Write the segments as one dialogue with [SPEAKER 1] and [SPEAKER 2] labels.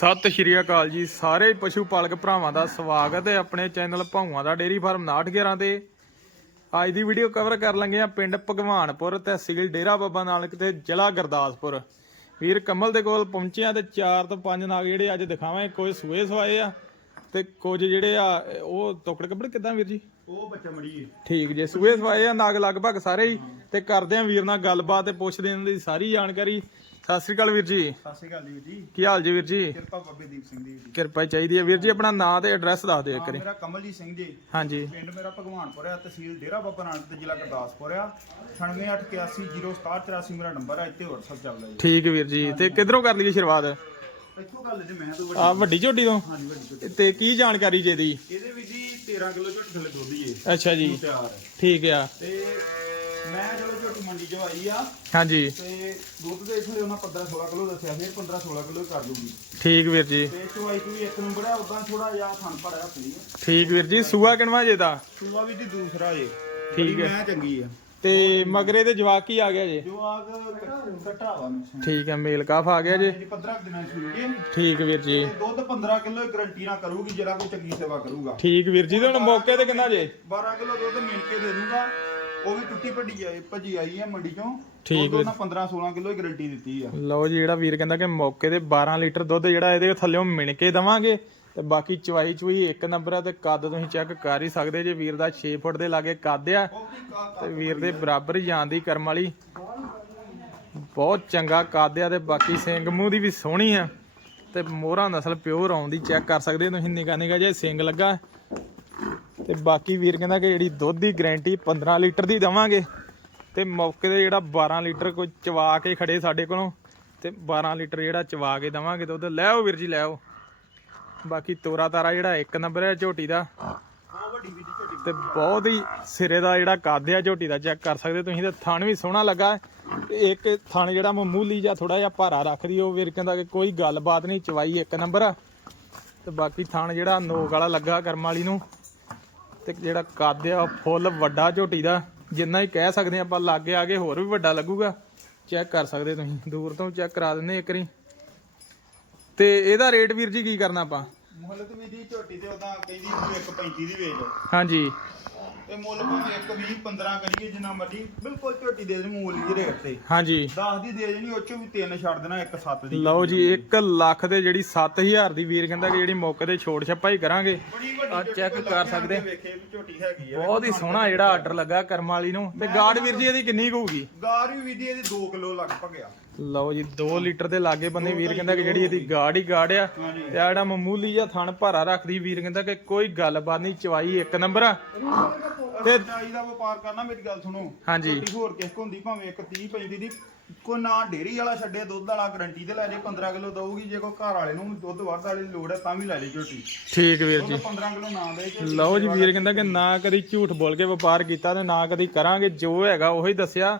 [SPEAKER 1] ਸਤਿ ਸ਼੍ਰੀ ਅਕਾਲ ਜੀ। ਸਾਰੇ ਪਸ਼ੂ ਪਾਲਕ ਭਰਾਵਾਂ ਦਾ ਸਵਾਗਤ ਹੈ ਆਪਣੇ ਚੈਨਲ ਭਾਊਆਂ ਦਾ ਡੇਰੀ ਫਾਰਮ 911 ਤੇ। ਅੱਜ ਦੀ ਵੀਡੀਓ ਕਵਰ ਕਰ ਲੰਗੇ ਆ ਪਿੰਡ ਭਗਵਾਨਪੁਰ ਤਹਿਸੀਲ ਡੇਰਾ ਬਾਬਾ ਨਾਨਕ ਤੇ ਜ਼ਿਲ੍ਹਾ ਗੁਰਦਾਸਪੁਰ। ਵੀਰ ਕਮਲ ਦੇ ਕੋਲ ਪਹੁੰਚਿਆ ਤੇ 4 ਤੋਂ 5 ਨਾਗ ਜਿਹੜੇ ਅੱਜ ਦਿਖਾਵਾਂਗੇ ਕੋਈ ਸੂਏ ਸਵਾਏ ਆ ਤੇ ਕੁਝ ਜਿਹੜੇ ਆ ਉਹ ਟੁਕੜ ਕੱਪੜ ਕਿਦਾਂ ਵੀਰ ਜੀ?
[SPEAKER 2] ਉਹ ਬੱਚਾ ਮੜੀ
[SPEAKER 1] ਠੀਕ ਜੇ ਸੂਏ ਸਵਾਏ ਆ ਨਾਗ ਲਗਭਗ ਸਾਰੇ ਹੀ। ਤੇ ਕਰਦੇ ਆ ਵੀਰ ਨਾਲ ਗੱਲਬਾਤ ਤੇ ਪੁੱਛਦੇ ਇਹਨਾਂ ਦੀ ਸਾਰੀ ਜਾਣਕਾਰੀ। ਸਤਿ ਸ਼੍ਰੀ ਅਕਾਲ ਵੀਰ ਜੀ।
[SPEAKER 2] ਸਤਿ ਸ਼੍ਰੀ ਅਕਾਲ ਵੀਰ ਜੀ।
[SPEAKER 1] ਕੀ ਹਾਲ ਜੀ ਵੀਰ ਜੀ?
[SPEAKER 2] ਕਿਰਪਾ ਬਾਬੇ ਦੀਪ ਸਿੰਘ ਦੀ ਜੀ।
[SPEAKER 1] ਕਿਰਪਾ ਚਾਹੀਦੀ ਹੈ। ਵੀਰ ਜੀ ਆਪਣਾ ਨਾਂ ਤੇ ਐਡਰੈਸ ਦੱਸ ਦਿਓ ਇੱਕ
[SPEAKER 2] ਨਾਮ
[SPEAKER 1] ਵਾਰੀ।
[SPEAKER 2] ਮੇਰਾ ਕਮਲਜੀਤ ਸਿੰਘ ਜੀ।
[SPEAKER 1] ਹਾਂਜੀ।
[SPEAKER 2] ਪਿੰਡ ਮੇਰਾ ਭਗਵਾਨਪੁਰ ਆ ਤਹਿਸੀਲ ਡੇਰਾ ਬਾਬਾ ਨਾਨਕ ਤੇ ਜ਼ਿਲ੍ਹਾ ਗੁਰਦਾਸਪੁਰ ਆ। 98810784 ਮੇਰਾ ਨੰਬਰ ਆ ਇੱਥੇ WhatsApp ਚੱਲਦਾ ਜੀ।
[SPEAKER 1] ਠੀਕ ਵੀਰ ਜੀ ਤੇ ਕਿਧਰੋਂ ਕਰ ਲਈਏ ਸ਼ੁਰੂਆਤ?
[SPEAKER 2] ਇੱਥੋਂ ਗੱਲ ਜੇ ਮੈਂ ਤੋਂ
[SPEAKER 1] ਆ ਵੱਡੀ ਝੋਟੀ ਤੋਂ?
[SPEAKER 2] ਹਾਂਜੀ ਵੱਡੀ ਝੋਟੀ।
[SPEAKER 1] ਤੇ ਕੀ ਜਾਣਕਾਰੀ ਜੇ ਦੀ?
[SPEAKER 2] ਇਹਦੇ ਵਿੱਚ ਜੀ 13 ਕਿਲੋ ਝੋਟੀ ਥੱਲੇ ਦੁੱਧ ਹੀ
[SPEAKER 1] ਅੱਛਾ ਜੀ।
[SPEAKER 2] ਤਿਆਰ। ਹੈ
[SPEAKER 1] ਠੀਕ ਆ।
[SPEAKER 2] ਤੇ ਮੈਂ ਜਦੋਂ ਝੋਟੀ ਮੰਡੀ ਚ ਆਈ ਆ
[SPEAKER 1] ਹਾਂਜੀ।
[SPEAKER 2] ਤੇ ਦੁੱਧ ਦੇ ਇਥੋਂ ਉਹਨਾਂ 15 16 ਕਿਲੋ ਦੱਸਿਆ ਫਿਰ 15 16 ਕਿਲੋ ਕਰ ਦੂਗੀ।
[SPEAKER 1] ਠੀਕ ਵੀਰ ਜੀ।
[SPEAKER 2] ਤੇ ਚਵਾਈ ਤੂੰ ਇੱਕ ਨੰਬਰ ਆ ਉਦਾਂ ਥੋੜਾ ਜਿਹਾ ਥਣ ਭੜਿਆ ਪਈ
[SPEAKER 1] ਠੀਕ ਵੀਰ ਜੀ ਸੂਆ ਕਿਣਵਾ ਜੇ ਦਾ?
[SPEAKER 2] ਸੂਆ ਵੀ ਦੀ ਦੂਸਰਾ ਜੇ।
[SPEAKER 1] ਠੀਕ ਹੈ।
[SPEAKER 2] ਮੈਂ ਚੰਗੀ ਆ।
[SPEAKER 1] ਤੇ ਮਗਰੇ ਤੇ ਜਵਾਕ ਹੀ ਆ ਗਿਆ ਜੇ?
[SPEAKER 2] ਜੋ ਆਗ ਘਟਾਵਾ ਨੂੰ
[SPEAKER 1] ਠੀਕ ਹੈ ਮੇਲ ਕਾਫ ਆ ਗਿਆ ਜੇ।
[SPEAKER 2] ਜੀ 15 ਕੁ ਦਿਨਾਂ ਚ
[SPEAKER 1] ਠੀਕ ਵੀਰ ਜੀ।
[SPEAKER 2] ਤੇ ਦੁੱਧ 15 ਕਿਲੋ ਗਰੰਟੀ ਨਾਲ ਕਰੂਗੀ ਜਿਹੜਾ ਕੋਈ ਚੰਗੀ ਸੇਵਾ ਕਰੂਗਾ।
[SPEAKER 1] ਠੀਕ ਵੀਰ ਜੀ ਤੇ ਹੁਣ ਮੌਕੇ ਤੇ ਕਿੰਨਾ ਜੇ?
[SPEAKER 2] 12 ਕਿਲੋ ਦੁੱਧ ਮਿਲ ਕੇ ਦੇ ਦੂੰਗਾ। ਉਹ ਵੀ ਟੁੱਟੀ ਭੱਜੀ ਆਈ ਭੱਜੀ ਆਈ ਹੈ ਮੰਡੀ ਚੋਂ।
[SPEAKER 1] ਠੀਕ
[SPEAKER 2] ਉਹਨਾਂ 15 16 ਕਿਲੋ ਹੀ ਗਰੰਟੀ ਦਿੱਤੀ ਆ।
[SPEAKER 1] ਲਓ ਜੀ ਜਿਹੜਾ ਵੀਰ ਕਹਿੰਦਾ ਕਿ ਮੌਕੇ ਤੇ 12 ਲੀਟਰ ਦੁੱਧ ਜਿਹੜਾ ਇਹਦੇ ਥੱਲੇੋਂ ਮਿਣ ਕੇ ਦਵਾਂਗੇ ਤੇ ਬਾਕੀ ਚਵਾਈ ਚੁਈ ਇੱਕ ਨੰਬਰ ਆ ਤੇ ਕੱਦ ਤੁਸੀਂ ਚੈੱਕ ਕਰ ਹੀ ਸਕਦੇ ਜੇ ਵੀਰ ਦਾ 6 ਫੁੱਟ ਦੇ ਲਾਗੇ ਕੱਦ ਆ ਤੇ ਵੀਰ ਦੇ ਬਰਾਬਰ ਜਾਣ ਦੀ ਕਰਮ ਵਾਲੀ। ਬਹੁਤ ਚੰਗਾ ਕੱਦ ਆ ਤੇ ਬਾਕੀ ਸਿੰਘ ਮੂੰਹ ਦੀ ਵੀ ਸੋਹਣੀ ਆ ਤੇ ਮੋਹਰਾ ਨਸਲ ਪਿਓਰ ਆਉਂਦੀ ਚੈੱਕ ਕਰ ਸਕਦੇ ਤੁਸੀਂ ਨਿਕਾ ਨਿਕਾ ਜੇ ਸਿੰਘ ਲੱਗਾ। ਤੇ ਬਾਕੀ ਵੀਰ ਕਹਿੰਦਾ ਕਿ ਜਿਹੜੀ ਦੁੱਧ ਦੀ ਗਾਰੰਟੀ 15 ਲੀਟਰ ਦੀ ਦਵਾਂਗੇ ਤੇ ਮੌਕੇ ਤੇ ਜਿਹੜਾ 12 ਲੀਟਰ ਕੋਈ ਚਵਾ ਕੇ ਖੜੇ ਸਾਡੇ ਕੋਲੋਂ ਤੇ 12 ਲੀਟਰ ਜਿਹੜਾ ਚਵਾ ਕੇ ਦਵਾਂਗੇ ਦੁੱਧ, ਲੈ ਆਓ ਵੀਰ ਜੀ, ਲੈ ਆਓ। ਬਾਕੀ ਤੋਰਾ ਤਾਰਾ ਜਿਹੜਾ ਇੱਕ ਨੰਬਰ ਹੈ ਝੋਟੀ ਦਾ।
[SPEAKER 2] ਉਹ
[SPEAKER 1] ਤੇ ਬਹੁਤ ਹੀ ਸਿਰੇ ਦਾ ਜਿਹੜਾ ਕੱਦ ਆ ਝੋਟੀ ਦਾ, ਚੈੱਕ ਕਰ ਸਕਦੇ ਹੋ ਤੁਸੀਂ, ਤੇ ਥਣ ਵੀ ਸੋਹਣਾ ਲੱਗਾ ਹੈ। ਇੱਕ ਥਣ ਜਿਹੜਾ ਮਾਮੂਲੀ ਜਿਹਾ ਥੋੜਾ ਜਿਹਾ ਭਾਰਾ ਰੱਖਦੀ ਉਹ ਵੀਰ ਕਹਿੰਦਾ ਕਿ ਕੋਈ ਗੱਲਬਾਤ ਨਹੀਂ, ਚਵਾਈ ਇੱਕ ਨੰਬਰ ਆ। ਤੇ ਬਾਕੀ ਥਣ ਜਿਹੜਾ ਨੋਕ ਵਾਲਾ ਲੱਗਾ ਕਰਮ ਵਾਲੀ ਨੂੰ। ਤੇ ਜਿਹੜਾ ਕੱਦ ਆ ਫੁੱਲ ਵੱਡਾ ਝੋਟੀ ਦਾ ਜਿੰਨਾ ਹੀ ਕਹਿ ਸਕਦੇ ਆਪਾਂ ਲਾਗੇ ਆ ਕੇ ਹੋਰ ਵੀ ਵੱਡਾ ਲੱਗੂਗਾ। ਚੈੱਕ ਕਰ ਸਕਦੇ ਤੁਸੀਂ ਦੂਰ ਤੋਂ ਚੈੱਕ ਕਰਾ ਦਿੰਦੇ ਇੱਕ ਵਾਰੀ। ਤੇ ਇਹਦਾ ਰੇਟ ਵੀਰ ਜੀ ਕੀ ਕਰਨਾ ਆਪਾਂ?
[SPEAKER 2] ਮੁੱਲ ਤੇ ਵੀ ਦੀ ਝੋਟੀ ਤੇ ਉਹਦਾ ਕਹਿੰਦੀ ਤੂੰ 1.35 ਦੀ ਵੇਚ
[SPEAKER 1] ਹਾਂਜੀ।
[SPEAKER 2] ਤੇ ਮੁੱਲ ਭਾਵੇਂ 1.20 15 ਕਰੀਏ ਜਿੰਨਾ ਮਰਜ਼ੀ। ਬਿਲਕੁਲ ਝੋਟੀ ਦੇ ਦੇ ਮੂਲ ਦੀ ਰੇਟ ਤੇ।
[SPEAKER 1] ਹਾਂਜੀ।
[SPEAKER 2] 10 ਦੀ ਦੇ ਦੇਣੀ ਉਹ ਚੋਂ ਵੀ ਤਿੰਨ ਛੱਡ ਦੇਣਾ ਇੱਕ 7 ਦੀ।
[SPEAKER 1] ਲਓ ਜੀ 1 ਲੱਖ ਦੇ ਜਿਹੜੀ 7000 ਦੀ ਵੀਰ ਕਹਿੰਦਾ ਕਿ ਜਿਹੜੀ ਮੌਕੇ ਤੇ ਛੋੜ ਛੱਪਾ ਹੀ ਕਰਾਂਗੇ check
[SPEAKER 2] ਝੋਟੀ
[SPEAKER 1] ਕਰ ਸਕਦੇ।
[SPEAKER 2] ਝੋਟੀ ਹੈਗੀ ਆ।
[SPEAKER 1] ਬਹੁਤ ਹੀ ਸੋਹਣਾ ਜਿਹੜਾ ਆਰਡਰ ਲੱਗਾ ਕਰਮ ਵਾਲੀ ਨੂੰ। ਤੇ ਗਾਰਡ ਵੀਰ ਜੀ ਇਹਦੀ ਕਿੰਨੀ ਹੋਊਗੀ?
[SPEAKER 2] ਗਾਰ ਵੀ ਵਿਧੀ ਇਹਦੀ 2 ਕਿਲੋ ਲਗਭਗ ਆ।
[SPEAKER 1] ਲਓ ਜੀ 2 ਲੀਟਰ ਦੇ ਲਾਗੇ ਬੰਨੇ ਵੀਰ ਕਹਿੰਦਾ ਕਿ ਜਿਹੜੀ ਇਹਦੀ ਗਾਰਡ ਹੀ ਗਾਰਡ ਆ। ਤੇ ਆ ਜਿਹੜਾ ਮਾਮੂਲੀ ਜਿਹਾ ਥਣ ਭਾਰਾ ਰੱਖਦੀ ਵੀਰ ਕਹਿੰਦਾ ਕਿ ਕੋਈ ਗੱਲਬਾਤ ਨਹੀਂ ਚਵਾਈ ਇੱਕ ਨੰਬਰ ਆ।
[SPEAKER 2] ਤੇ ਚਾਈ ਦਾ ਵਪਾਰ ਕਰਨਾ ਮੇਰੀ ਗੱਲ ਸੁਣੋ।
[SPEAKER 1] ਹਾਂਜੀ।
[SPEAKER 2] ਝੋਟੀ ਹੋਰ ਕਿਸ ਕੋ ਹੁੰਦੀ ਭਾਵੇਂ ਇੱਕ 30 35 ਦੀ ਕੋਈ ਨਾ ਡੇਰੀ ਵਾਲਾ ਛੱਡੇ ਦੁੱਧ ਵਾਲਾ ਗਰੰਟੀ ਤੇ ਲੈ ਜੇ 15 ਕਿਲੋ ਦਊਗੀ। ਜੇ ਕੋਈ ਘਰ ਵਾਲੇ ਨੂੰ ਦੁੱਧ ਵੱਧ ਵਾਲੀ ਲੋੜ ਹੈ ਤਾਂ ਵੀ ਲੈ ਲੈ ਝੋਟੀ
[SPEAKER 1] ਠੀਕ ਵੀਰ ਜੀ।
[SPEAKER 2] 15 ਕਿਲੋ ਨਾ ਦੇ ਝੋਟੀ
[SPEAKER 1] ਲਓ ਜੀ ਵੀਰ ਕਹਿੰਦਾ ਕਿ ਨਾ ਕਦੀ ਝੂਠ ਬੋਲ ਕੇ ਵਪਾਰ ਕੀਤਾ ਤੇ ਨਾ ਕਦੀ ਕਰਾਂਗੇ ਜੋ ਹੈਗਾ ਉਹੀ ਦੱਸਿਆ।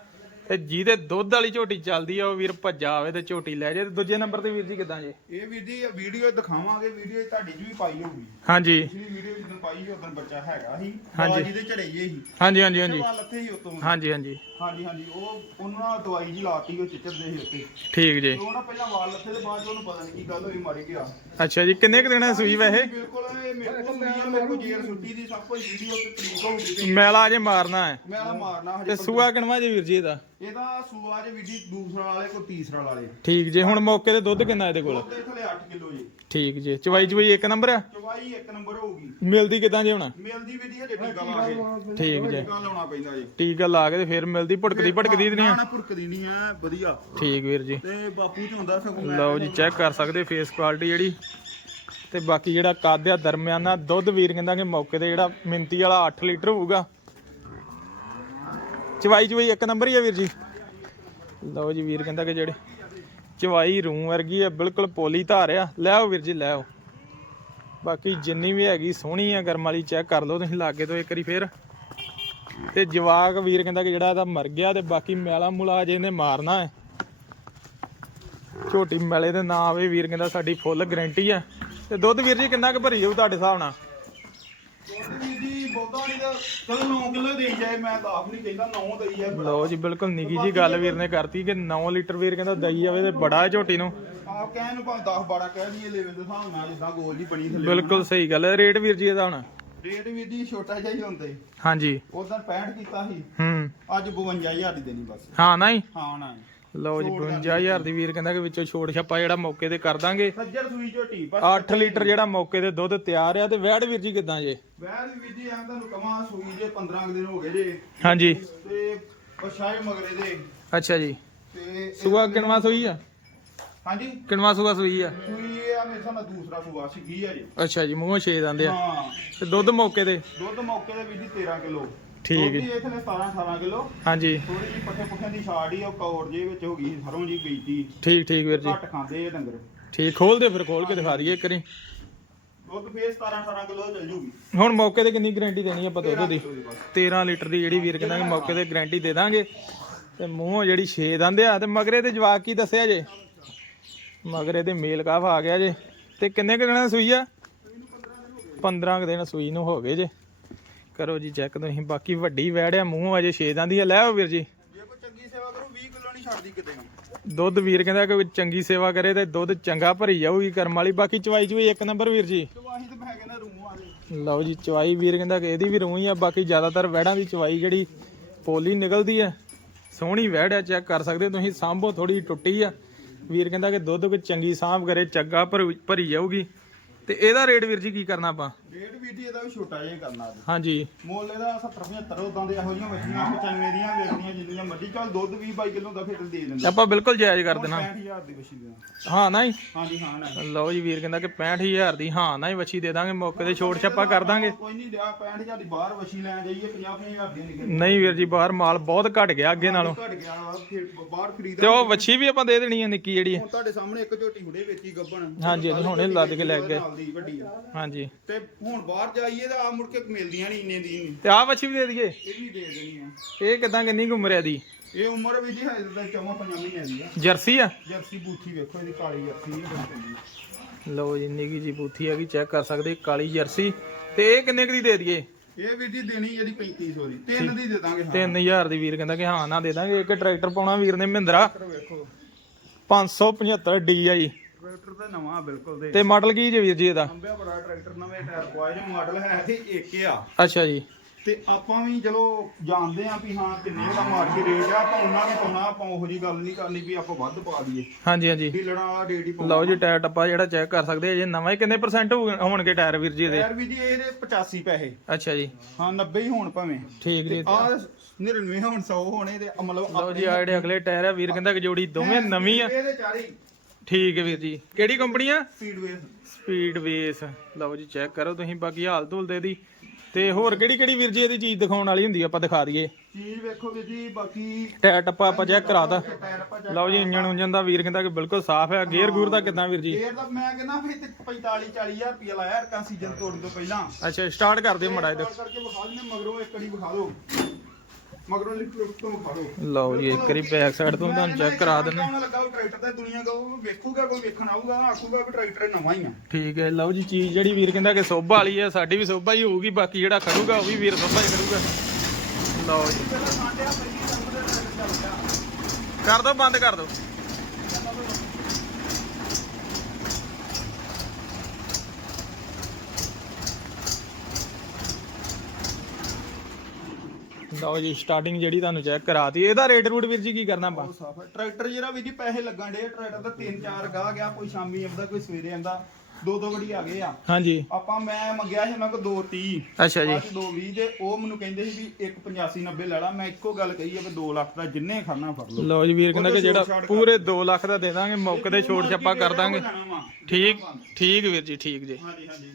[SPEAKER 1] ਤੇ ਜਿਹਦੇ ਦੁੱਧ ਵਾਲੀ ਝੋਟੀ ਚੱਲਦੀ ਆ ਉਹ ਵੀਰ ਭੱਜਾ ਆਵੇ ਤੇ ਝੋਟੀ ਲੈ ਜੇ। ਤੇ ਦੂਜੇ ਨੰਬਰ ਤੇ ਵੀਰ ਜੀ ਕਿਦਾਂ ਜੇ?
[SPEAKER 2] ਇਹ ਵੀ ਦੀ ਵੀਡੀਓ ਦਿਖਾਵਾਂਗੇ ਵੀਡੀਓ ਤੁਹਾਡੀ 'ਚ ਵੀ ਪਾਈ ਹੋਊਗੀ।
[SPEAKER 1] ਹਾਂਜੀ।
[SPEAKER 2] ਪਿਛਲੀ ਵੀਡੀਓ ਜਦੋਂ ਪਾਈ ਸੀ ਉਦੋਂ ਬੱਚਾ ਹੈਗਾ ਸੀ
[SPEAKER 1] ਹਾਂਜੀ।
[SPEAKER 2] ਬਾਜੀ ਦੇ ਝੜੇ ਜੇ ਸੀ
[SPEAKER 1] ਹਾਂਜੀ ਹਾਂਜੀ ਹਾਂਜੀ।
[SPEAKER 2] ਵਾਲ ਲੱਥੇ ਸੀ ਉਤੋਂ।
[SPEAKER 1] ਹਾਂਜੀ ਹਾਂਜੀ।
[SPEAKER 2] ਹਾਂਜੀ ਹਾਂਜੀ। ਉਹ ਉਹਨਾਂ ਨਾਲ ਦਵਾਈ ਜੀ ਲਾਤੀ ਉਹ ਚਿੱਚਦੇ ਸੀ ਉੱਤੇ
[SPEAKER 1] ਠੀਕ ਜੀ।
[SPEAKER 2] ਤੇ ਉਹ ਨਾ ਪਹਿਲਾਂ ਵਾਲ ਲੱਥੇ ਤੇ ਬਾਅਦ ਚ ਉਹਨੂੰ ਪਤਾ ਨਹੀਂ ਕੀ ਗੱਲ ਹੋਈ ਮਾਰੀ ਗਿਆ
[SPEAKER 1] ਅੱਛਾ ਜੀ ਕਿੰਨੇ ਕੁ ਦਿਨਾਂ ਸੂਈ ਵੈਸੇ?
[SPEAKER 2] ਮੇਰੇ ਕੋਲ ਸੁਣੀ ਆ ਮੇਰੇ ਕੋਲ ਜੇਰ ਸੁੱਟੀ ਦੀ ਸਭ ਕੁਝ ਵੀਡੀਓ ਤੇ ਤਰੀਕ ਹੋਊਗੀ ਤੇ
[SPEAKER 1] ਮੈਲਾ ਅਜੇ ਮਾਰਨਾ ਹੈ।
[SPEAKER 2] ਮੈਂ ਮਾਰਨਾ
[SPEAKER 1] ਤੇ
[SPEAKER 2] ਹਜੇ
[SPEAKER 1] ਸੂਆ ਕਿਣਵਾ ਜੀ ਵੀਰ ਜੀ ਇਹਦਾ?
[SPEAKER 2] ਇਹਦਾ ਸੂਆ ਜੇ ਵੀਡੀ ਦੂਸਰਾ ਵਾਲੇ ਕੋ ਤੀਸਰਾ ਵਾਲੇ।
[SPEAKER 1] ਠੀਕ ਜੀ ਹੁਣ ਮੌਕੇ ਤੇ ਦੁੱਧ ਕਿੰਨਾ ਇਹਦੇ ਕੋਲ?
[SPEAKER 2] ਉਹਦੇ ਥਲੇ 8 ਕਿਲੋ ਜੀ।
[SPEAKER 1] ਠੀਕ ਜੀ ਚਵਾਈ ਚਵਾਈ ਇੱਕ ਨੰਬਰ ਆ?
[SPEAKER 2] ਚਵਾਈ ਇੱਕ ਨੰਬਰ ਹੋਊਗੀ।
[SPEAKER 1] ਮਿਲਦੀ ਕਿਦਾਂ ਜੀ ਹੁਣ?
[SPEAKER 2] ਮਿਲਦੀ ਵੀ ਦੀ ਹਜੇ ਟੀਕਾ ਲਾ ਕੇ।
[SPEAKER 1] ਠੀਕ ਜੀ।
[SPEAKER 2] ਟੀਕਾ ਲਾਉਣਾ ਪੈਂਦਾ ਜੀ।
[SPEAKER 1] ਟੀਕਾ ਲਾ ਕੇ ਤੇ ਫਿਰ ਮਿਲਦੀ ਭਟਕਦੀ ਭਟਕਦੀ ਨਹੀਂ
[SPEAKER 2] ਨਾ
[SPEAKER 1] ਆ?
[SPEAKER 2] ਨਾ ਭੁਰਕਦੀ ਨਹੀਂ ਐ ਵਧੀਆ।
[SPEAKER 1] ਠੀਕ ਵੀਰ ਜੀ।
[SPEAKER 2] ਤੇ ਬਾਪੂ ਚ ਹੁੰਦਾ ਸਗੋਂ ਮੈਂ
[SPEAKER 1] ਲਓ ਜੀ ਚੈੱਕ ਕਰ ਸਕਦੇ ਫੇਸ ਕੁਆਲਿਟੀ ਜਿਹੜੀ। ਤੇ ਬਾਕੀ ਜਿਹੜਾ ਕੱਦ ਆ ਦਰਮਿਆਨਾ, ਦੁੱਧ ਵੀਰ ਕਹਿੰਦਾ ਕਿ ਮੌਕੇ ਤੇ ਜਿਹੜਾ ਮਿੰਤੀ ਵਾਲਾ 8 ਲੀਟਰ ਹੋਊਗਾ। ਚਵਾਈ ਚਵਾਈ ਇੱਕ ਨੰਬਰ ਹੀ ਆ ਵੀਰ ਜੀ। ਲਓ ਜੀ ਵੀਰ ਕਹਿੰਦਾ ਕਿ ਜਿਹੜੇ ਚਵਾਈ ਰੂੰ ਵਰਗੀ ਆ, ਬਿਲਕੁਲ ਪੋਲੀ ਧਾਰ ਆ। ਲੈ ਆਓ ਵੀਰ ਜੀ ਲੈ ਆਓ ਬਾਕੀ ਜਿੰਨੀ ਵੀ ਹੈਗੀ ਸੋਹਣੀ ਆ, ਗਰਮ ਵਾਲੀ ਚੈੱਕ ਕਰ ਲਓ ਤੁਸੀਂ, ਲਾਗੇ ਤੋਂ ਇੱਕ ਵਾਰੀ ਫੇਰ। ਤੇ ਜਵਾਕ ਵੀਰ ਕਹਿੰਦਾ ਕਿ ਜਿਹੜਾ ਇਹਦਾ ਮਰ ਗਿਆ ਤੇ ਬਾਕੀ ਮੈਲਾ ਮੁਲਾ ਜੇ ਇਹਨੇ ਮਾਰਨਾ ਹੈ। ਝੋਟੀ ਮੈਲੇ ਦੇ ਨਾਂ ਆਵੇ ਵੀਰ ਕਹਿੰਦਾ ਸਾਡੀ ਫੁੱਲ ਗਰੰਟੀ ਆ। ਤੇ ਦੁੱਧ ਵੀਰ ਜੀ ਕਿੰਨਾ ਕੁ ਭਰੀ ਜਾਊ ਤੁਹਾਡੇ ਹਿਸਾਬ ਨਾਲ?
[SPEAKER 2] ਦੁੱਧ ਵੀ ਦੀ ਬਹੁਤਾ ਨਹੀਂ ਤਾਂ ਚਲੋ 9 ਕਿਲੋ ਦੇਈ ਜਾਏ ਮੈਂ ਤਾਂ ਆਪ ਨਹੀਂ ਕਹਿੰਦਾ 9 ਦੇਈ ਜਾਏ
[SPEAKER 1] ਲਓ ਜੀ ਬਿਲਕੁਲ ਨਿੱਕੀ ਜੀ ਗੱਲ ਵੀਰ ਨੇ ਕਰਤੀ ਕਿ 9 ਲੀਟਰ ਵੀਰ ਕਹਿੰਦਾ ਦਈ ਜਾਵੇ ਤੇ ਬੜਾ ਹੈ ਝੋਟੀ ਨੂੰ।
[SPEAKER 2] ਆਪ ਕਹਿਣ ਨੂੰ ਭਾਵੇਂ 10 12 ਕਹਿ ਦਈਏ ਲੈਵਲ ਦੇ ਹਿਸਾਬ ਨਾਲ ਜਿੱਦਾਂ ਗੋਲ ਜੀ ਬਣੀ ਥੱਲੇ
[SPEAKER 1] ਬਿਲਕੁਲ ਸਹੀ ਗੱਲ ਹੈ ਰੇਟ ਵੀਰ ਜੀ ਇਹਦਾ ਹੁਣ।
[SPEAKER 2] ਰੇਟ ਵੀ ਦੀ ਛੋਟਾ ਜਿਹਾ ਹੀ ਹੁੰਦੇ
[SPEAKER 1] ਹਾਂਜੀ।
[SPEAKER 2] ਉਦੋਂ 65 ਕੀਤਾ ਸੀ।
[SPEAKER 1] ਹੂੰ।
[SPEAKER 2] ਅੱਜ 52000 ਦੀ ਦੇਣੀ ਬਸ।
[SPEAKER 1] ਹਾਂ ਨਹੀਂ?
[SPEAKER 2] ਹਾਂ ਨਾ
[SPEAKER 1] ਲਓ ਜੀ 52000 ਦੀ ਵੀਰ ਕਹਿੰਦਾ ਕਿ ਵਿੱਚੋਂ ਛੋਟ ਛੱਪਾ ਜਿਹੜਾ ਮੌਕੇ ਤੇ ਕਰ ਦਾਂਗੇ।
[SPEAKER 2] ਸੱਜਰ ਸੂਈ ਝੋਟੀ ਬਸ।
[SPEAKER 1] 8 ਲੀਟਰ ਜਿਹੜਾ ਮੌਕੇ ਤੇ ਦੁੱਧ ਤਿਆਰ ਆ ਤੇ ਵੈੜ ਵੀਰ ਜੀ ਕਿਦਾਂ ਜੇ?
[SPEAKER 2] ਵੈਰ ਵੀ ਵਿਧੀ ਆ ਤੁਹਾਨੂੰ ਕਮਾਂ ਸੂਈ ਜੇ 15 ਕੁ ਦਿਨ ਹੋ ਗਏ ਜੇ।
[SPEAKER 1] ਹਾਂਜੀ।
[SPEAKER 2] ਤੇ ਪਛਾਏ ਮਗਰੇ ਦੇ
[SPEAKER 1] ਅੱਛਾ ਜੀ।
[SPEAKER 2] ਤੇ
[SPEAKER 1] ਸੂਆ ਕਿਣਵਾ ਸੂਈ ਆ?
[SPEAKER 2] ਹਾਂਜੀ।
[SPEAKER 1] ਕਿਣਵਾ ਸੂਆ ਸੂਈ ਆ?
[SPEAKER 2] ਸੂਈ ਆ ਮੇਰੇ ਸਾਹਮਣੇ ਦੂਸਰਾ ਸੂਆ ਸੀਗੀ ਆ ਜੀ।
[SPEAKER 1] ਅੱਛਾ ਜੀ ਮੂੰਹੋਂ ਛੇ ਦੰਦੇ ਆ।
[SPEAKER 2] ਹਾਂ।
[SPEAKER 1] ਤੇ ਦੁੱਧ ਮੌਕੇ ਤੇ?
[SPEAKER 2] ਦੁੱਧ ਮੌਕੇ ਦੇ ਵੀ 13 ਕਿਲੋ।
[SPEAKER 1] ਠੀਕ।
[SPEAKER 2] ਇਹ ਥਲੇ 17 18 ਕਿਲੋ।
[SPEAKER 1] ਹਾਂਜੀ।
[SPEAKER 2] ਥੋੜੀ ਜਿਹੀ ਪੱਠੇ ਪੁੱਠਿਆਂ ਦੀ ਛਾੜ ਹੀ ਉਹ ਕੌਰ ਜੇ ਵਿੱਚ ਹੋ ਗਈ ਸਰੋਂ ਜੀ ਬੀਜਦੀ
[SPEAKER 1] ਠੀਕ ਠੀਕ ਵੀਰ ਜੀ।
[SPEAKER 2] ਘੱਟ ਖਾਂਦੇ ਇਹ ਡੰਗਰ।
[SPEAKER 1] ਠੀਕ ਖੋਲ ਦੇ ਫਿਰ ਖੋਲ ਕੇ ਦਿਖਾ ਦਈਏ ਇੱਕ ਵਾਰੀ।
[SPEAKER 2] ਦੁੱਧ ਫੇਰ 17 18 ਕਿਲੋ ਚੱਲ ਜੂਗੀ।
[SPEAKER 1] ਹੁਣ ਮੌਕੇ ਤੇ ਕਿੰਨੀ ਗਾਰੰਟੀ ਦੇਣੀ ਆਪਾਂ ਦੁੱਧ ਦੀ?
[SPEAKER 2] ਕਿਲੋ ਦੀ ਬਸ।
[SPEAKER 1] 13 ਲੀਟਰ ਦੀ ਜਿਹੜੀ ਵੀਰ ਕਹਿੰਦਾ ਮੌਕੇ ਤੇ ਗਾਰੰਟੀ ਦੇ ਦਾਂਗੇ। ਤੇ ਮੂੰਹੋਂ ਜਿਹੜੀ 6 ਦੰਦ ਆ ਤੇ ਮਗਰੇ ਤੇ ਜਵਾਕ ਕੀ ਦੱਸਿਆ ਜੇ? ਮਗਰੇ ਤੇ ਮੇਲ ਕਾਫ ਆ ਗਿਆ ਜੇ। ਤੇ ਕਿੰਨੇ ਕੁ ਦਿਨਾਂ ਸੂਈ ਆ? 15 ਕੁ ਦਿਨ ਸੂਈ ਨੂੰ ਹੋ ਗਏ ਜੇ। ਕਰੋ ਜੀ ਚੈੱਕ ਤੁਸੀਂ। ਬਾਕੀ ਵੱਡੀ ਵੈੜ ਆ ਮੂੰਹ ਅਜੇ 6 ਦੰਦ ਹੀ ਆ। ਲੈ ਆਓ ਵੀਰ ਜੀ।
[SPEAKER 2] ਜੇ ਕੋਈ ਚੰਗੀ ਸੇਵਾ ਕਰੂ 20 ਕਿਲੋ ਨਹੀਂ ਛੱਡਦੀ ਕਿਤੇ ਵੀ।
[SPEAKER 1] ਦੁੱਧ ਵੀਰ ਕਹਿੰਦਾ ਕਿ ਚੰਗੀ ਸੇਵਾ ਕਰੇ ਤੇ ਦੁੱਧ ਚੰਗਾ ਭਰੀ ਜਾਊਗੀ ਕਰਮ ਵਾਲੀ। ਬਾਕੀ ਚਵਾਈ ਚੁਈ ਇੱਕ ਨੰਬਰ ਵੀਰ ਜੀ।
[SPEAKER 2] ਤੇ ਵਾਹੀ ਤੇ ਮੈਂ ਕਹਿੰਦਾ ਰੂਹ ਵਾਲੇ।
[SPEAKER 1] ਲਓ ਜੀ ਚਵਾਈ ਵੀਰ ਕਹਿੰਦਾ ਕਿ ਇਹਦੀ ਵੀ ਰੂਹੀ ਆ। ਬਾਕੀ ਜ਼ਿਆਦਾਤਰ ਵੈੜਾਂ ਦੀ ਚਵਾਈ ਜਿਹੜੀ ਪੋਲੀ ਨਿਕਲਦੀ ਆ। ਸੋਹਣੀ ਵੈੜ ਆ ਚੈੱਕ ਕਰ ਸਕਦੇ ਹੋ ਤੁਸੀਂ। ਸਾਂਭੋ ਥੋੜੀ ਟੁੱਟੀ ਆ। ਵੀਰ ਕਹਿੰਦਾ ਕਿ ਦੁੱਧ ਕੋਈ ਚੰਗੀ ਸਾਂਭ ਕਰੇ ਚੰਗਾ ਭਰੀ ਜਾਊਗੀ। ਤੇ ਇਹਦਾ ਰੇਟ ਵੀਰ ਜੀ ਕੀ ਕਰਨਾ ਆਪਾਂ?
[SPEAKER 2] ਰੇਟ ਵੀ ਦੀ ਇਹਦਾ ਵੀ ਛੋਟਾ ਜਿਹਾ ਹੀ ਕਰਨਾ ਅੱਜ।
[SPEAKER 1] ਹਾਂਜੀ।
[SPEAKER 2] ਮੁੱਲ ਇਹਦਾ 70 75 ਉਦਾਂ ਦੇ ਇਹੋ ਜਿਹੀਆਂ ਮੱਛੀਆਂ 95 ਦੀਆਂ ਵੇਚਣੀਆਂ ਜਿੰਨੀਆਂ ਮਰਜ਼ੀ। ਚੱਲ ਦੁੱਧ 20 22 ਕਿਲੋ ਦਾ ਫਿਰ ਦੇ ਦਿੰਦੇ
[SPEAKER 1] ਆਪਾਂ ਬਿਲਕੁਲ ਜਾਇਜ਼ ਕਰ ਦੇਣਾ।
[SPEAKER 2] 65000 ਦੀ ਮੱਛੀ ਦੇਣਾ
[SPEAKER 1] ਹਾਂ ਨਾ ਹੀ
[SPEAKER 2] ਹਾਂਜੀ ਹਾਂ ਨਾ
[SPEAKER 1] ਲਓ ਜੀ ਵੀਰ ਕਹਿੰਦਾ ਕਿ 65000 ਦੀ ਹਾਂ ਨਾ ਹੀ ਵੱਛੀ ਦੇ ਦਾਂਗੇ ਮੌਕੇ ਤੇ ਛੋਟ ਛੱਪਾ ਕਰ ਦਾਂਗੇ।
[SPEAKER 2] ਕੋਈ ਨਹੀਂ ਲਿਆ 65000 ਦੀ ਬਾਹਰ ਮੱਛੀ ਲੈਣ ਜਾਈਏ 50000 ਦੀ ਨਿਕਲ
[SPEAKER 1] ਨਹੀਂ ਵੀਰ ਜੀ ਬਾਹਰ ਮਾਲ ਬਹੁਤ ਘਟ ਗਿਆ ਅੱਗੇ ਨਾਲੋਂ।
[SPEAKER 2] ਘਟ ਗਿਆ ਵਾ, ਫਿਰ ਬਾਹਰ ਖਰੀਦ
[SPEAKER 1] ਤੇ ਉਹ ਵੱਛੀ ਵੀ ਆਪਾਂ ਦੇ ਦੇਣੀ ਆ ਨਿੱਕੀ ਜਿਹੜੀ।
[SPEAKER 2] ਹੁਣ ਤੁਹਾਡੇ ਸਾਹਮਣੇ ਇੱਕ ਝੋਟੀ ਹੁੜੇ ਵੇਚੀ ਗੱਬਣ
[SPEAKER 1] ਹਾਂਜੀ, ਹੁਣੇ ਲੱਦ ਕੇ ਲੈ ਗਏ। ਹਾਂਜੀ।
[SPEAKER 2] ਤੇ ਹੁਣ ਬਾਹਰ ਜਾਈਏ ਤਾਂ ਆ ਮੁੜ ਕੇ ਮਿਲਦੀਆਂ ਨਹੀਂ ਇੰਨੇ ਦੀ।
[SPEAKER 1] ਤੇ ਆਹ ਵੱਛੀ ਵੀ ਦੇ ਦਈਏ?
[SPEAKER 2] ਇਹ ਵੀ ਦੇ ਦੇਣੀ ਆ।
[SPEAKER 1] ਇਹ ਕਿਦਾਂ ਕਿੰਨੀ ਕੁ ਉਮਰ ਹੈ ਦੀ
[SPEAKER 2] ਇਹ ਉਮਰ ਵੀ ਜੀ ਹੈ ਤਾਂ ਚੌਵਾਂ ਪੰਜਾਂ ਮਹੀਨਿਆਂ ਦੀ ਆ।
[SPEAKER 1] ਜਰਸੀ ਆ?
[SPEAKER 2] ਜਰਸੀ ਬੂਥੀ ਵੇਖੋ ਇਹਦੀ ਕਾਲੀ ਜਰਸੀ ਬੜੀ ਚੰਗੀ
[SPEAKER 1] ਲਓ ਜੀ ਨਿੱਕੀ ਜੀ ਬੂਥੀ ਹੈਗੀ ਚੈੱਕ ਕਰ ਸਕਦੇ ਕਾਲੀ ਜਰਸੀ। ਤੇ ਇਹ ਕਿੰਨੇ ਕੁ ਦੀ ਦੇ ਦਈਏ?
[SPEAKER 2] ਇਹ ਵੀ ਜੀ ਦੇਣੀ ਜਿਹੜੀ 3500 ਦੀ। ਤਿੰਨ ਦੀ ਦੇ ਦਾਂਗੇ ਹਾਂ।
[SPEAKER 1] 3000 ਦੀ ਵੀਰ ਕਹਿੰਦਾ ਕਿ ਹਾਂ ਨਾ ਦੇ ਦਾਂਗੇ। ਇੱਕ ਟਰੈਕਟਰ ਪਾਉਣਾ ਵੀਰ ਨੇ ਮਹਿੰਦਰਾ।
[SPEAKER 2] ਵੇਖੋ।
[SPEAKER 1] 575 DI
[SPEAKER 2] ਟਰੈਕਟਰ ਤਾਂ ਨਵਾਂ ਬਿਲਕੁਲ ਦੇ।
[SPEAKER 1] ਤੇ ਮਾਡਲ ਕੀ ਜੇ ਵੀਰ ਜੀ ਇਹਦਾ?
[SPEAKER 2] ਅੰਬਿਆ ਬੜਾ ਟਰੈਕਟਰ ਨਵੇਂ ਟਾਇਰ ਪਵਾਏ ਨੇ ਮਾਡਲ ਹੈ ਤੇ ਇੱਕ ਆ।
[SPEAKER 1] ਅੱਛਾ ਜੀ।
[SPEAKER 2] ਤੇ ਆਪਾਂ ਵੀ ਚਲੋ ਜਾਣਦੇ ਆਂ ਵੀ ਹਾਂ ਕਿੰਨੇ ਦਾ ਮਾਰਕੀਟ ਰੇਟ ਆ ਆਪਾਂ ਉਹਨਾਂ ਵੀ ਪਾਉਣਾ ਆਪਾਂ ਉਹੋ ਜੀ ਗੱਲ ਨਹੀਂ ਕਰਨੀ ਵੀ ਆਪਾਂ ਵੱਧ ਪਾ ਦਈਏ।
[SPEAKER 1] ਹਾਂਜੀ ਹਾਂਜੀ।
[SPEAKER 2] ਡੀਲਰਾਂ ਵਾਲਾ ਰੇਟ ਹੀ ਪਾਉਣਾ
[SPEAKER 1] ਲਓ ਜੀ ਟਾਇਰ ਟੱਪਾ ਜਿਹੜਾ ਚੈੱਕ ਕਰ ਸਕਦੇ ਜੇ ਨਵਾਂ ਹੀ ਕਿੰਨੇ ਪਰਸੈਂਟ ਹੋਣਗੇ ਟਾਇਰ ਵੀਰ ਜੀ ਇਹਦੇ?
[SPEAKER 2] ਟਾਇਰ ਵੀ ਜੀ ਇਹਦੇ 85 ਪੈਸੇ।
[SPEAKER 1] ਅੱਛਾ ਜੀ।
[SPEAKER 2] ਹਾਂ 90 ਹੀ ਹੋਣ ਭਾਵੇਂ।
[SPEAKER 1] ਠੀਕ ਜੀ
[SPEAKER 2] ਆ 99 ਹੁਣ 100 ਹੋਣੇ ਤੇ ਮਤਲਬ
[SPEAKER 1] ਲਓ ਜੀ ਆ ਜਿਹੜੇ ਅਗਲੇ ਟਾਇਰ ਆ ਵੀਰ ਕਹਿੰਦਾ ਕਿ ਜੋੜੀ ਦੋਵੇਂ ਨਵੀਂ ਆ।
[SPEAKER 2] ਇਹਦੇ ਚਾਰੇ
[SPEAKER 1] ਠੀਕ ਹੈ ਵੀਰ ਜੀ। ਕਿਹੜੀ ਕੰਪਨੀ ਆ?
[SPEAKER 2] ਸਪੀਡਵੇਜ਼
[SPEAKER 1] ਸਪੀਡ ਬੇਸ ਲਓ ਜੀ ਚੈੱਕ ਕਰੋ ਤੁਸੀਂ ਬਾਕੀ ਹਾਲ ਧੂਲ ਦੇ ਦੀ ਤੇ ਹੋਰ ਕਿਹੜੀ ਕਿਹੜੀ ਵੀਰ ਜੀ ਇਹਦੀ ਚੀਜ਼ ਦਿਖਾਉਣ ਵਾਲੀ ਹੁੰਦੀ ਆ ਆਪਾਂ ਦਿਖਾ ਦਈਏ।
[SPEAKER 2] ਚੀਜ਼ ਵੇਖੋਗੇ ਜੀ ਬਾਕੀ
[SPEAKER 1] ਟਾਇਰ ਟੱਪਾ ਆਪਾਂ ਚੈੱਕ ਕਰਾਤਾ ਲਓ ਜੀ ਇੰਜਣ ਉਂਜਣ ਦਾ ਵੀਰ ਕਹਿੰਦਾ ਕਿ ਬਿਲਕੁਲ ਸਾਫ਼ ਹੈ ਗੇਅਰ ਗੂਰ ਦਾ ਕਿਦਾਂ ਵੀਰ ਜੀ?
[SPEAKER 2] ਗੇਅਰ ਦਾ ਮੈਂ ਕਹਿੰਦਾ ਤੇ 45 40000 ਰੁਪਏ ਲਾਇਆ ਹਰਕਾ ਸੀਜ਼ਨ ਤੋੜਨ ਤੋਂ ਪਹਿਲਾਂ।
[SPEAKER 1] ਅੱਛਾ ਸਟਾਰਟ ਕਰ ਦਿਓ ਮੜਾ ਇਹਦੇ
[SPEAKER 2] ਕਰ ਕਰਕੇ ਵਿਖਾ ਦਿੰਦੇ ਮਗਰੋਂ ਇੱਕ ਵਾਰੀ ਵਿਖਾ ਦਿਓ। ਮਗਰੋਂ ਤੋਂ
[SPEAKER 1] ਲਓ ਜੀ ਇੱਕ ਵਾਰੀ ਬੈਕ ਸਾਈਡ ਤੋਂ ਤੁਹਾਨੂੰ ਚੈੱਕ ਕਰਾ ਦਿੰਦੇ
[SPEAKER 2] ਦਿੰਦੇ ਲੱਗਾ ਉਹ ਟਰੈਕਟਰ ਤੇ ਦੁਨੀਆ ਕੋ ਵੇਖੂਗਾ ਕੋਈ ਵੇਖਣ ਆਊਗਾ ਆਖੂਗਾ ਕਿ ਟਰੈਕਟਰ ਨਵਾਂ ਹੀ ਆ।
[SPEAKER 1] ਠੀਕ ਹੈ ਲਓ ਜੀ ਚੀਜ਼ ਜਿਹੜੀ ਵੀਰ ਕਹਿੰਦਾ ਕਿ ਸੋਭਾ ਵਾਲੀ ਹੈ ਸਾਡੀ ਵੀ ਸੋਭਾ ਹੀ ਹੋਊਗੀ ਬਾਕੀ ਜਿਹੜਾ ਖੜੂਗਾ ਉਹ ਵੀ ਵੀਰ ਸੋਭਾ ਹੀ ਖੜੂਗਾ। ਲਓ ਜੀ।
[SPEAKER 2] ਦੇ
[SPEAKER 1] ਕਰ ਦੋ ਬੰਦ ਕਰ ਦੋ। ਲਓ ਜੀ ਸਟਾਰਟਿੰਗ ਜਿਹੜੀ ਤੁਹਾਨੂੰ ਚੈੱਕ ਕਰਾਤੀ ਇਹਦਾ ਰੇਟ ਰੂਟ ਵੀਰ ਜੀ ਕੀ ਕਰਨਾ ਆਪਾਂ?
[SPEAKER 2] ਬਹੁਤ ਸਾਫ਼ ਹੈ। ਟਰੈਕਟਰ ਜਿਹੜਾ ਵੀ ਜੀ ਪੈਸੇ ਲੱਗਣ ਡੇ ਟਰੈਕਟਰ ਦਾ ਤਿੰਨ ਚਾਰ ਗਾਹ ਗਿਆ ਕੋਈ ਸ਼ਾਮੀ ਆਉਂਦਾ ਕੋਈ ਸਵੇਰੇ ਆਉਂਦਾ। ਦੋ ਦੋ ਗੜੀ ਆ ਗਏ ਆ।
[SPEAKER 1] ਹਾਂਜੀ।
[SPEAKER 2] ਆਪਾਂ ਮੈਂ ਮੰਗਿਆ ਸੀ ਉਹਨਾਂ ਕੋ 230
[SPEAKER 1] ਅੱਛਾ ਜੀ।
[SPEAKER 2] 220 ਦੇ ਉਹ ਮੈਨੂੰ ਕਹਿੰਦੇ ਸੀ ਵੀ 185 90 ਲੈ ਲਾ। ਮੈਂ ਇੱਕੋ ਗੱਲ ਕਹੀ ਹੈ ਵੀ 2 ਲੱਖ ਦਾ ਜਿੰਨੇ ਖੜਨਾ ਫੜ ਲਓ।
[SPEAKER 1] ਲਓ ਜੀ ਵੀਰ ਕਹਿੰਦਾ ਕਿ ਜਿਹੜਾ ਪੂਰੇ 2 ਲੱਖ ਦਾ ਦੇ ਦਾਂਗੇ ਮੌਕੇ ਤੇ ਛੋਟ ਛੱਪਾ ਕਰ ਦਾਂਗੇ। ਠੀਕ ਠੀਕ ਵੀਰ ਜੀ ਠੀਕ ਜੀ।
[SPEAKER 2] ਹਾਂਜੀ ਹਾਂਜੀ।